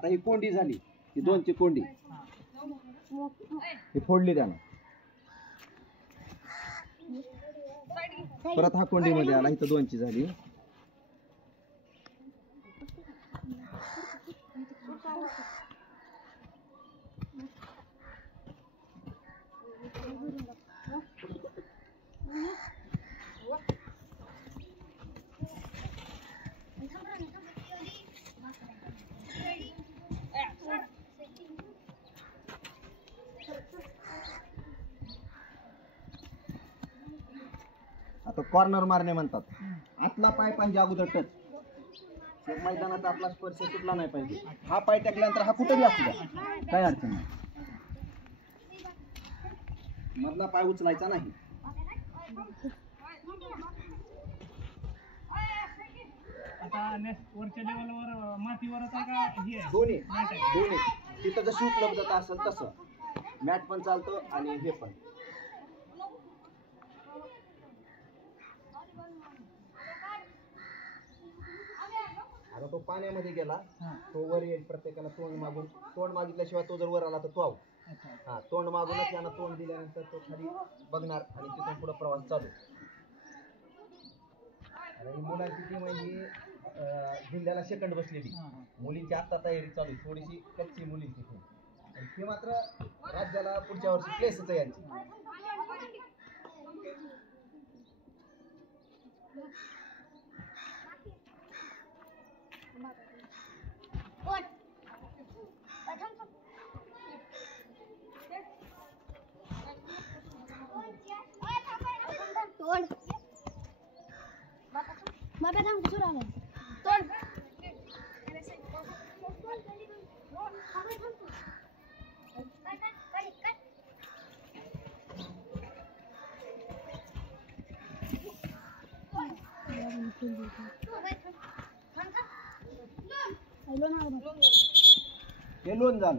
आता ही कोंडी झाली, ही दोनची कोंडी ही फोडली त्यानं. परत हा कोंडी मध्ये आला, इथं दोनची झाली. आता कॉर्नर मारणे म्हणतात. आतला पाय पाहिजे अगोदर टच. मैदानात आपला स्पर्श सुटला नाही पाहिजे. हा पाय टाकल्यानंतर हा कुठेही असू द्या, काय अडचण नाही. मधला पाय उचलायचा नाही. आता वरच्या लेवलवर मातीवरच आहे का हे दोन्ही दोन्ही तिथं जशी उपलब्धता असेल तसं मॅट पण चालतं आणि हे पण. आता तो पाण्यामध्ये गेला, तो वर येईल. प्रत्येकाला तोंड मागून, तोंड मागितल्याशिवाय तो जर वर आला तर तो आऊट. हा, तोंड मागूनच त्यानं तोंड दिल्यानंतर तो खाली बघणार आणि तिथून पुढे प्रवास चालू. आणि मुलांची टीम ही जिल्ह्याला सेकंड बसलेली. मुलींची आता तयारी चालू, थोडीशी कच्ची मुलींची टीम. ती मात्र राज्याला पुढच्या वर्षी प्लेसच आहे यांची. बाबा थांब सुरू आलं तोड हे लोन झालं.